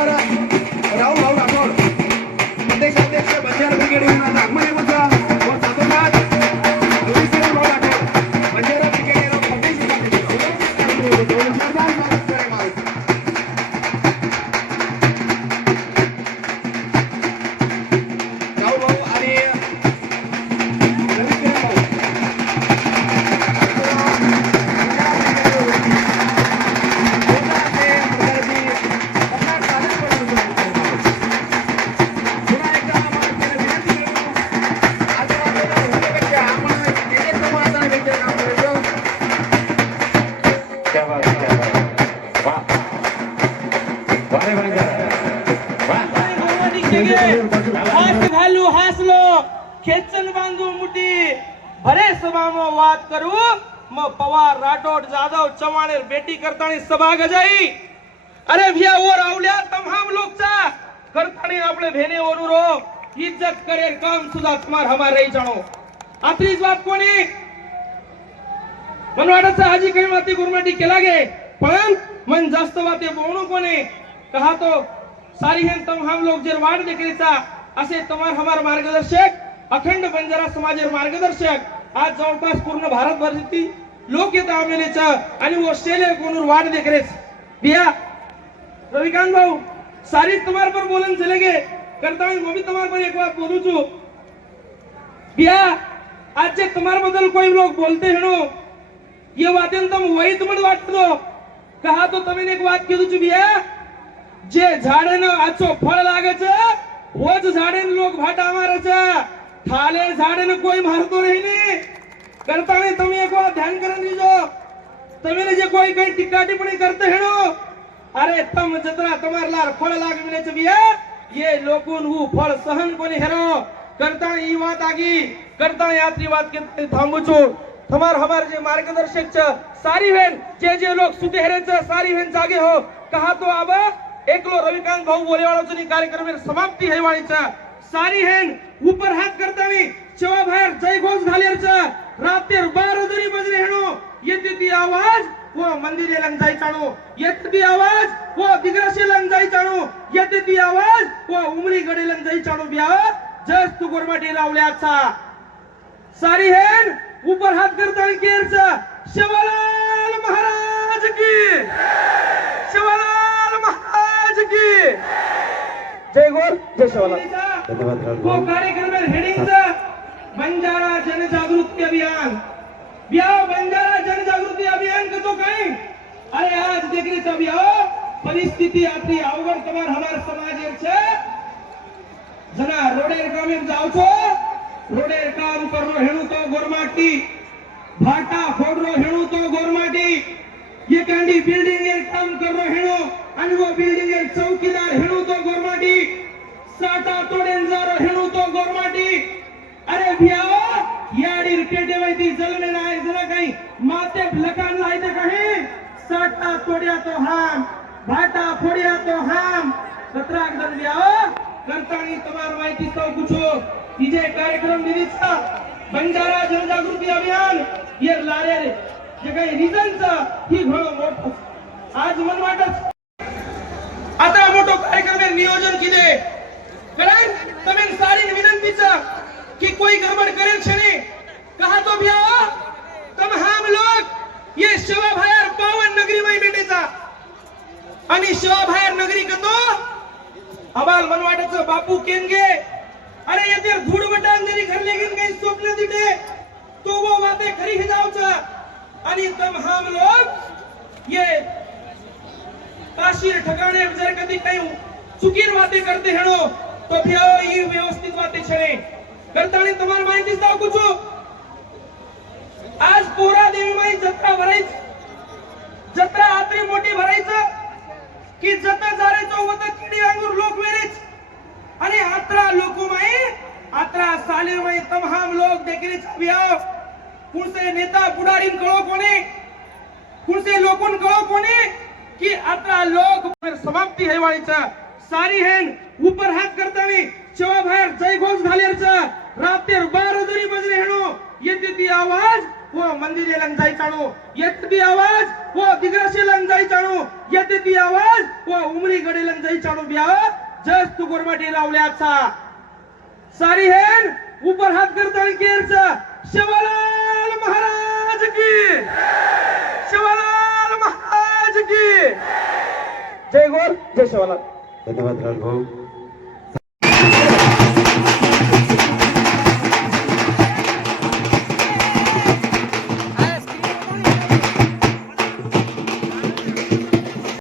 para क्या बात है क्या बात है वाह वाह भाई વાહ. હાથ ઘાલું હાસલો. ખેચન બાંધું મુડી ભરે સભામાં વાત કરું. મ પવાર રાઠોડ જાદવ ચવાણે બેટી કરતાની સભા ગજાઈ. અરે ભિયા, ઓર આવલ્યા તમામ લોક ચા. કરતાની આપણે ભેને ઓરું રો ઇજ્જત કરે, કામ સુધા તમાર હમાર રહી જાણો. આત્રીજ વાત કોની? मला वाटत साहजिक काही माती गुरमाटी केला गे पण मन जास्त माते बोलू कोणे? कहातो सारी हेन तम हम लोग जर वाट देखरेचा असे तमार हमार मार्गदर्शक अखंड बंजारा समाज मार्गदर्शक आज जवळपास पूर्ण भारत भरती लोक येत आमलेच आणि ऑस्ट्रेलिया कोणूर वाट देखरेच. बिया रविकांत भाऊ सारी तुम्हार पर बोलन चले गे करता हूं वो तुम्हार पर एक बात बोलू बिया आज जे तुम्हार बदल कोई लोग बोलते हैं એ વાતને તમે વહીત પણ વાંચતો કહા તો તમે એક વાત કીધું છું ભૈયા જે ઝાડે ને આછો ફળ લાગે છે, હોજ ઝાડે ને લોક ભાટા મારે છે. ઠાલે ઝાડે ને કોઈ મારતો નહીં ને. કરતા નહીં તમે એક વાર ધ્યાન કરી લીજો તમે જે કોઈ કઈ ટીકા ટિપ્પણી કરતો હેડો. અરે, તમ જતરા તમાર લાર ફળ લાગે મને છે ભૈયા ये लोगों हु फल सहन कोनी हेरो करता ई बात आगी करता यात्री बात के थांबू हमार हमार जे मार्गदर्शक च सारी बहन जे जे लोग सुतेहरे सारी बहन जागे हो। कहा तो अब एकलो रविकांत भाऊ बोलेवाळा कार्यक्रम समाप्ती है च। सारी हेन ऊपर हात करतानी चवा भर जय घोष च। रातेर बारा जरी बजरे हेणो ये ती आवाज वो मंदिरे लंग जाय चाणो। येते आवाज वो दिग्रशे लंग जाय चाणो। येते ती आवाज वो उमरी घड़े लंग जाय बिया ब्या। जस तू गोरमाटी लावल्याचा सारी हेन ऊपर हात करतानी केरचा शिवलाल महाराज की शिवलाल महाराज की जय गोर जय शिवलाल धन्यवाद वो राजभाऊ कार्यक्रम में हेडिंगचा बंजारा जनजागृती अभियान बिया बंजारा जनजागृती अभियान का तो काय अरे आज देखरे तो बिया परिस्थिती आटली अवघड તમાર हमार समाजेर છે જના રોડેર કામે જાવ છો રોડેર કામ કરરો હેણું તો ગોરમાટી ભાટા ફોડરો હેણું તો ગોરમાટી ये कांडी बिल्डिंग एर काम कररो हेणो आणि वो बिल्डिंग एर चौकीदार हेणू तो गोरमाटी साटा तोडेन जारो हेणू तो गोरमाटी अरे भियाओ याडीर पेटे वैती जलमे नाय जरा काही माते लकान लायते काही साटा तोड्या तो हाम भाटा फोड्या तो हाम सतरा अगदन भियाओ करतानी તમાર માહિતી સૌ પૂછો विजय कार्यक्रम विविधता बंजारा जनजागृती अभियान ये लारे रे. जे काही रिझनचं ही घोडं मोठ आज मन वाटत. आता मोठो कार्यक्रम नियोजन केले. कारण तुम्ही सारी विनंतीचा की कोई गड़बड़ करेल क्षणी कहा तो भी आओ तम हम लोग ये शिवा भायर पावन नगरी में बेटेचा आणि शिवा भायर नगरी कतो अबाल मन वाटत बापू केंगे अरे येते धूड बटा जरी घर लेकिन कहीं स्वप्न दिखे तो वो बातें खरी ही जावचा आणि तम हम लोग ये. काशीर ठकाने जर कभी कहीं चुकीर वाते करते हेणो तो भी आओ ये व्यवस्थित वाते ने तुम्हारे माई किस दाव कुछ आज पोरा देवी माई जत्रा भराई जत्रा आत्री मोठी भराई की जत जारायचं होत किडी अंगूर लोक वेरेच आणि आत्रा लोक माई आत्रा साले में तमाम लोक देखील बियाव कुणसे नेता पुढारीन कळो कोणी? कुणसे लोकून कळो कोणी? की आता लोक समाप्ती है वाळीचा. सारी हेन ऊपर हात करतानी शेवा बाहेर जय घोष घालेरचा रातेर बारा जरी बजरे हेणो येते ती आवाज वो मंदिरे लंग जाई चाणो येते ती आवाज हो वो दिग्रशे लंग जाई चाणो येते ती आवाज वो उमरी गडे लंग जाई चाणो बिया. जस तू गोरमाटी लावल्याचा सारी हेन ऊपर हाथ करता केरचा शिवलाल महाराज की। शिवलाल महाराज की। जय गोर जय शिवलाल धन्यवाद भाऊ